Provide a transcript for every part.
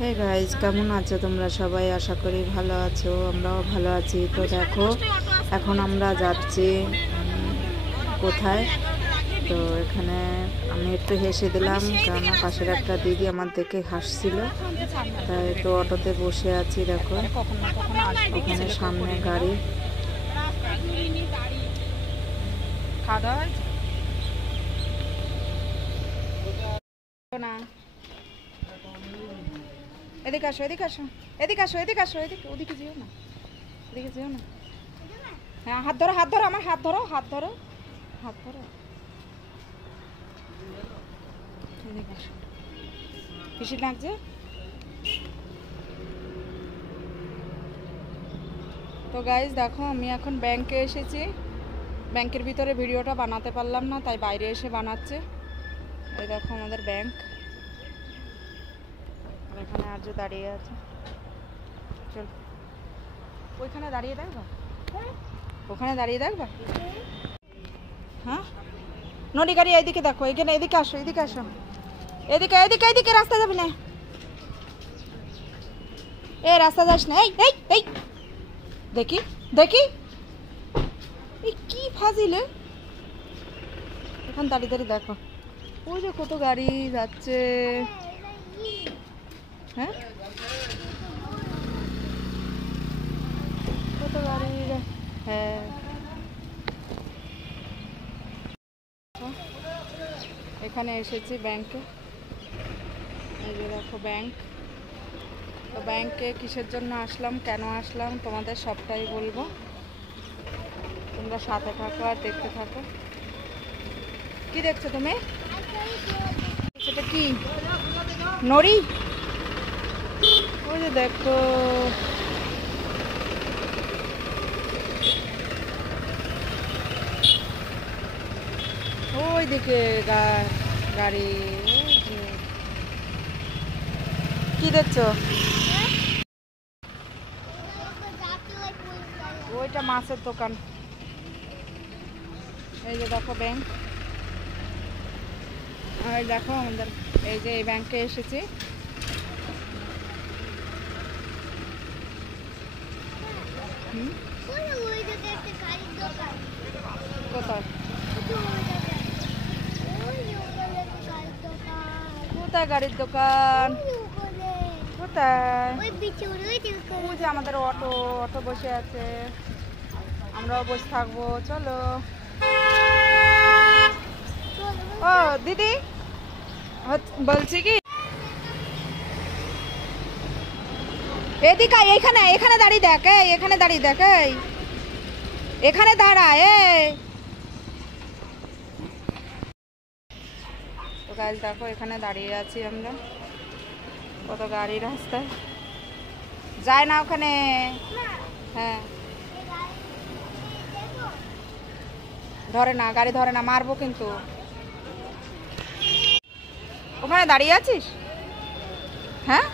Hey guys, কেমন আছো তোমরা সবাই? আশা করি ভালো আছো, আমরাও ভালো আছি। তো দেখো, এখন আমরা যাচ্ছি কোথায়। তো এখানে আমি একটু হেসে দিলাম, কারণ পাশের একটা দিদি আমার দেখে হাসছিল, তাই তো অটোতে বসে আছি। দেখো ওখানে সামনে গাড়ি। না, এদিকে আসো, এদিকে আসো, এদিকে আসো, এদিকে আসো, এদিকে, ওদিকে যেও না, এদিকে যেও না। হ্যাঁ, হাত ধরো, হাত ধরো, আমার হাত ধরো, হাত ধরো, হাত ধরো। এদিকে আসো, খুশি লাগছে। তো গাইজ দেখো, আমি এখন ব্যাংকে এসেছি। ব্যাংকের ভিতরে ভিডিওটা বানাতে পারলাম না, তাই বাইরে এসে বানাচ্ছে। এই দেখো আমাদের ব্যাংক, এখানে আর্য দাঁড়িয়ে আছে। চল, ওইখানে দাঁড়িয়ে দেখবা, ওখানে দাঁড়িয়ে দেখবা। হ্যাঁ, নদী গাড়ি এইদিকে দেখো, এখানে, এদিকে আসো, এদিকে আসো, এদিকে, এদিকে, এদিকে, রাস্তা যাবি না, এই রাস্তা যাস না। এই এই এই, দেখি দেখি, এই কি ফাজিলে। এখন দাঁড়িয়ে দাঁড়িয়ে দেখো, ওই যে কত গাড়ি যাচ্ছে। হ্যাঁ, কত গাড়ি। হ্যাঁ, এখানে এসেছি ব্যাংকে। এই যে দেখো ব্যাংক। তো ব্যাংকে কিসের জন্য আসলাম, কেন আসলাম, তোমাদের সবটাই বলবো। তোমরা সাথে থাকো আর দেখতে থাকো। কি দেখছো তুমি? সেটা কি, নড়ি? ওই যে দেখো, ওই দিকে গাড়ি। কি দেখছো? ওইটা মাছের দোকান। এই যে দেখো ব্যাংক। আর দেখো আমাদের এই যে এই ব্যাংকে এসেছি। কোথায় কোথায় গাড়ির দোকান? কোথায়? ওই যে আমাদের অটো, অটো বসে আছে, আমরাও বসে থাকবো। চলো। ও দিদি, বলছি কি, এদিকে এইখানে, এখানে দাঁড়িয়ে দেখ, এখানে দাঁড়িয়ে দেখ, এখানে দাঁড়া। তো গাইজ দেখো, এখানে দাঁড়িয়ে আছি আমরা। কত গাড়ি রাস্তায় যায় না ওখানে। হ্যাঁ, ধরে না, গাড়ি ধরে না, মারবো কিন্তু। ওখানে দাঁড়িয়ে আছিস? হ্যাঁ,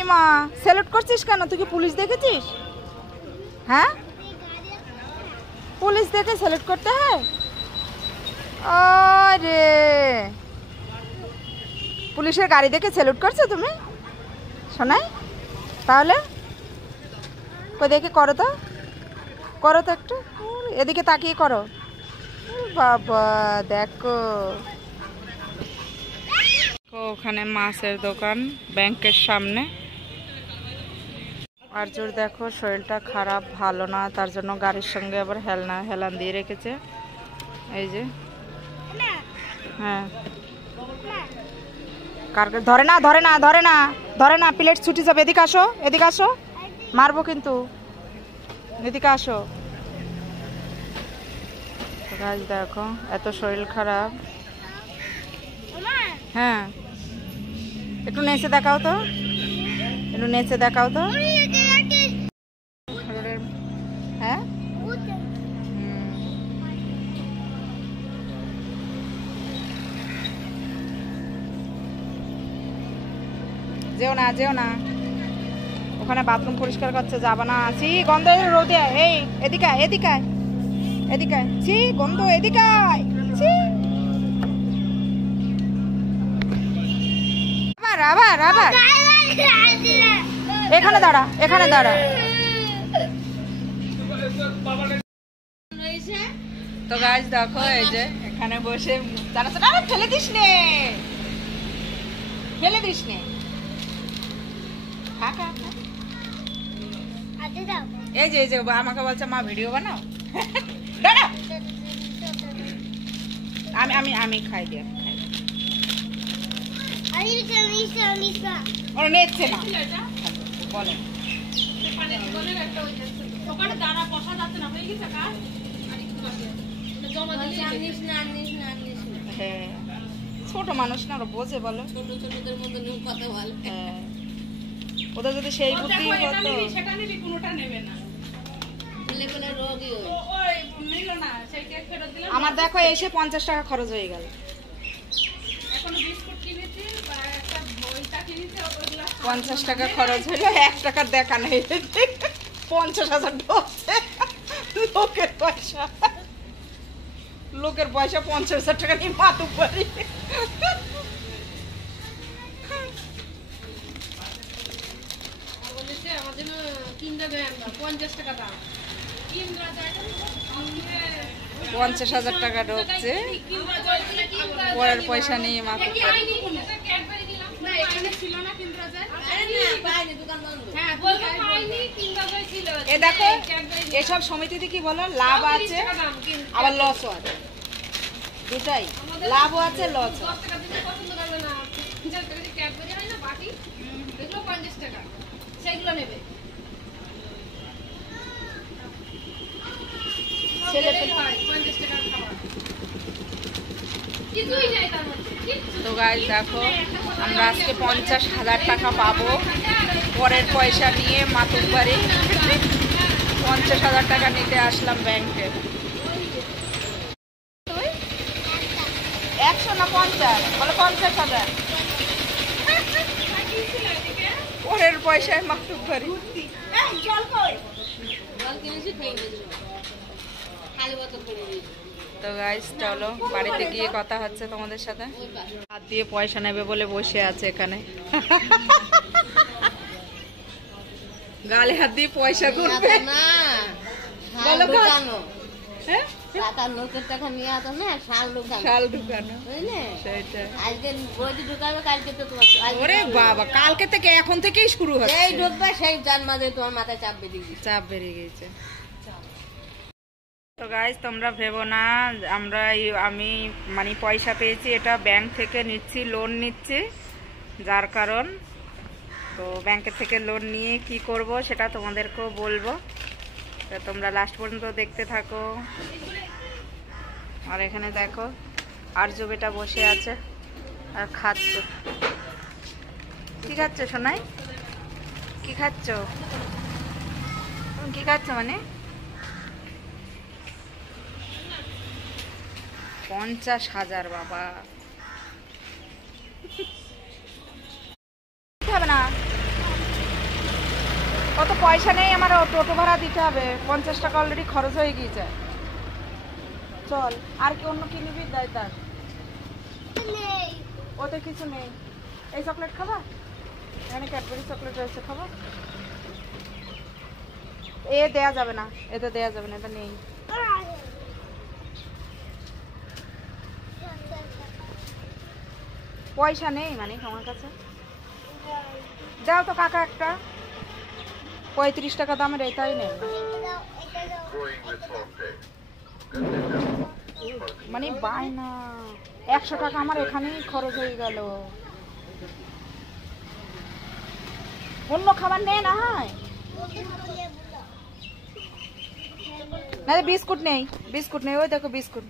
ইমা, স্যালুট করছিস কেন? তুই কি পুলিশ দেখেছিস? হ্যাঁ, পুলিশ দেখে স্যালুট করতে হয়? আরে, পুলিশের গাড়ি দেখে স্যালুট করছো তুমি? শোনাই তাহলে, কই দেখে করো তো, করো তো একটু, এদিকে তাকিয়ে করো। বাবা দেখো, ওখানে মাছের দোকান ব্যাংকের সামনে। আর জোর দেখো, শরীরটা খারাপ, ভালো না, তার জন্য গাড়ির সঙ্গে আবার হেলান দিয়ে রেখেছে। এই যে, হ্যাঁ, ধরে না, ধরে না, ধরে না, ধরে না, প্লেট ছুটি যাবে। এদিকে আসো, এদিকে আসো, মারবো কিন্তু, এদিকে আসো। গাছ দেখো, এত শরীর খারাপ। হ্যাঁ, একটু নেচে দেখাও তো, একটু নেচে দেখাও তো। হ্যাঁ, যেও না, যেও না, ওখানে বাথরুম পরিষ্কার করছে, যাবা না। ছি, গন্ধ, রোদে। এই এদিকে, এদিকে, এদিকে, ছি, গন্ধ, এদিকে, ছি। আবার আবার এখানে দাঁড়া, এখানে দাঁড়া। তো গাইস দেখো এই যে এখানে বসে ফেলে দিস নে, ফেলে দিস নে। এই যে আমাকে বলছে মা ভিডিও বানাও। দাঁড়া, আমি আমি আমি খাই দিয়ে ওরা নেচ্ছে না বলে। ছোট মানুষ না, ওরা বোঝে বলো, ছোটদের মধ্যে কথা বলে। ওদের যদি সেই বুদ্ধি হতো, আমার দেখো এসে 50 টাকা খরচ হয়ে গেল। 50 টাকা খরচ হলো, 1 টাকার দেখা নেই। 50,000 ঢুকছে লোকের পয়সা, লোকের পয়সা 50,000 টাকা নিয়ে মাতুক পারি। আমাদের 50 টাকা দাম, 50,000 টাকা ঢুকছে, পরের পয়সা নিয়ে মাতুক পারি। এ দেখো এসব সমিতিতে কি বলো, লাভ আছে আবার লসও আছে, দুটাই লাভও আছে লস। সেগুলো নেবে তো গাইস দেখো আমরা আজকে 50,000 টাকা পাবো পরের পয়সা নিয়ে মাতুক বাড়ি। 50,000 টাকা নিতে আসলাম ব্যাংকে। 100 না 50 বলো, 50,000 পরের পয়সায় মাতুক বাড়ি। তো গাইস চলো বাড়িতে গিয়ে কথা হচ্ছে তোমাদের সাথে। হাত দিয়ে পয়সা নেবে বলে বসে আছে এখানে, গালে হাত দিয়ে পয়সা করবে না। ওরে বাবা, কালকে থেকে এখন থেকেই শুরু হচ্ছে, এই ঢুকবে সেই যার মাঝে তোমার মাথায় চাপ বেরিয়ে গেছে। তো গাইস তোমরা ভেবো না আমি মানে পয়সা পেয়েছি, এটা ব্যাংক থেকে নিচ্ছি, লোন নিচ্ছি, যার কারণ তো ব্যাংকের থেকে লোন নিয়ে কি করব সেটা তোমাদেরকেও বলবো। তো তোমরা লাস্ট পর্যন্ত দেখতে থাকো। আর এখানে দেখো আর্য বেটা বসে আছে আর খাচ্ছে। কি খাচ্ছ সোনাই, কি খাচ্ছ, কি খাচ্ছ? মানে 50,000 বাবা, হবে না, অত পয়সা নেই আমার, টোটো ভাড়া দিতে হবে। 50 টাকা অলরেডি খরচ হয়ে গিয়েছে। চল আর কি অন্য কি নিবি, দেয় তার ওতে কিছু নেই। এই চকলেট খাবা, এখানে ক্যাডবেরি চকলেট রয়েছে, খাবো। এ দেয়া যাবে না, এটা দেয়া যাবে না, এটা নেই। পয়সা নেই মানে আমার কাছে, দাও তো কাকা একটা 35 টাকা দামের, এটাই নেই মানে বাই না। 100 টাকা আমার এখানেই খরচ হয়ে গেল। অন্য খাবার নেই না, হয় না, বিস্কুট নেই, বিস্কুট নেই, ওই দেখো বিস্কুট।